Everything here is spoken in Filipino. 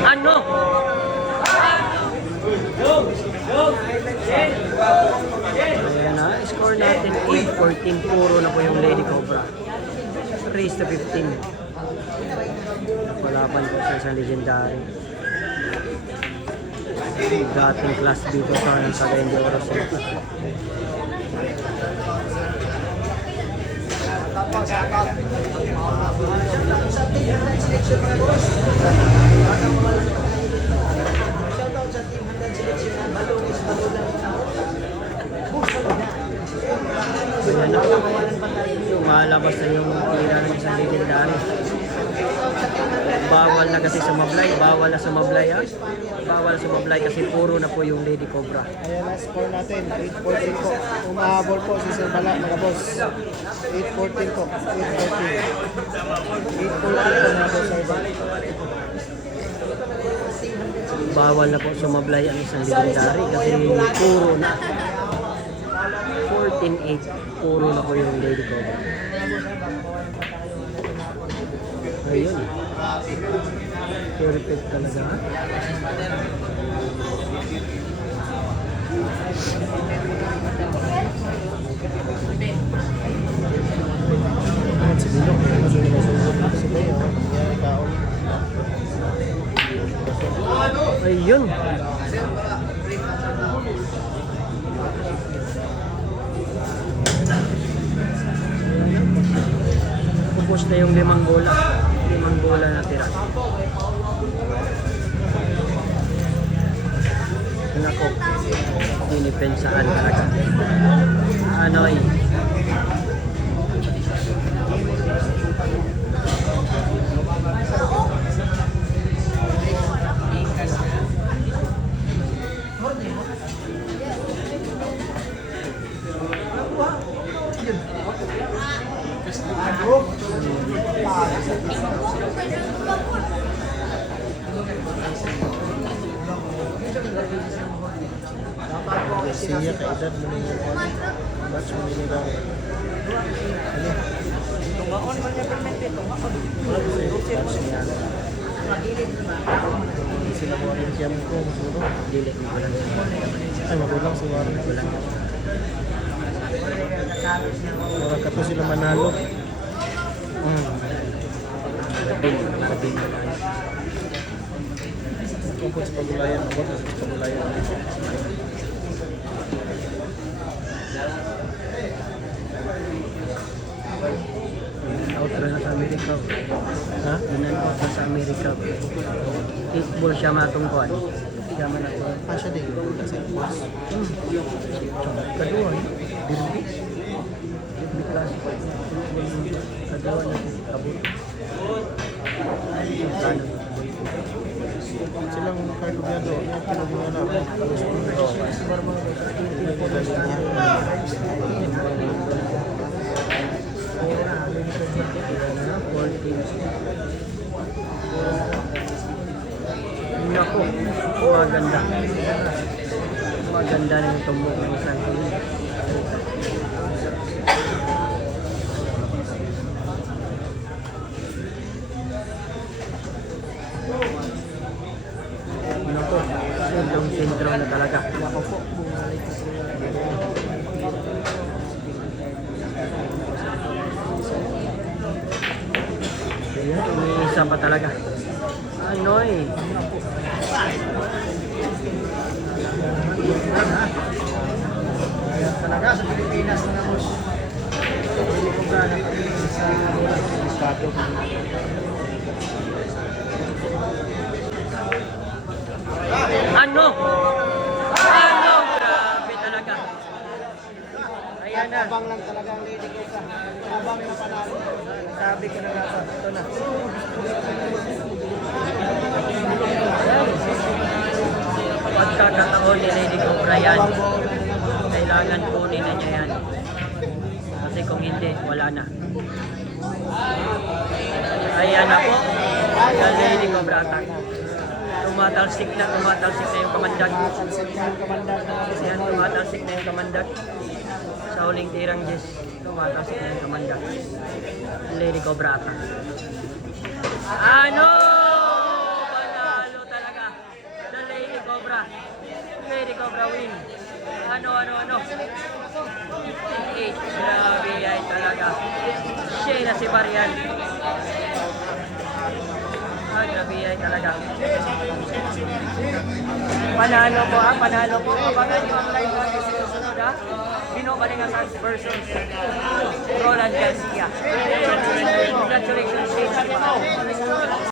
Ano? Ayan na, score natin 8-14. Puro na po yung Lady Cobra. Race to 15. Napalaban po sa isang legendary. Dating class B ko sa ng Cagayan de Oro City. Ayan na. Lumalabas na yung tira ng isang legendary. Bawal na kasi sumablay. Bawal na sumablay ha. Bawal na sumablay kasi puro na po yung Lady Cobra. Ayan na, score natin. 8-14 po. Umahabol po si Sir Bala, mga boss. 8-14 po. 8-14. 8-14 po, mga boss. Bawal na po sumablay ang isang legendary kasi puro na. 14-8. Puro na po yung Lady Cobra. Ayun. Perfect talaga. Ayun. Tapos na yung 5 bola. 5 bola na tira. Nako, dinipensaan talaga. Anoy. Siya ka edad mo na yung batch mo nila daw. Tungaon man niya permente, tungaon. Sila mo rin siyam ko, siguro. Dili ko lang. Ay, magulang si Warren. Wala ka to sila manalo. Labing. Tungkol sa pagulayan, abot na sa pagulayan. Outro na sa Amerika. Ha? Nananood na sa Amerika. Football siya matungkuan. Siya man ako. Siya din. Kasi boss. Kadua eh. Dirbi. Dirbi class. Kadua na kabut. Kano silang kardubyado. Yung pinagmana na. Naku, maganda. Maganda na yung tumbok ng Santo. Naku, sentro na talaga. Naku po. Isa pa talaga. Ano eh. Talaga sa Pilipinas na boss. Hindi ko gana sa estado. Ano? Ano? Grabe talaga. Ayan na. Abang lang talaga ang Lady Cobra. Abang na panalo. Sabi ko na nga ito na. Pagkakataon ni Lady Cobra yan. Kailangan kunin na niya yan. Kasi kung hindi, wala na. Ayan na po. Ang Lady Cobra attack. Tumatalsik na yung kamandag. Ayan, tumatalsik na yung kamandag. Sa huling tirang Jess, tumatalsik na yung kamandag. Lady Cobra attack. Ano? pero ano, 8. Grabe ay talaga. Siya na si Varian. Grabe ay talaga. Panalo po panalo po. Abangan nyo ang live natin sa susunod ha. Bino Balingasans versus Roland Garcia. Congratulations, Shane.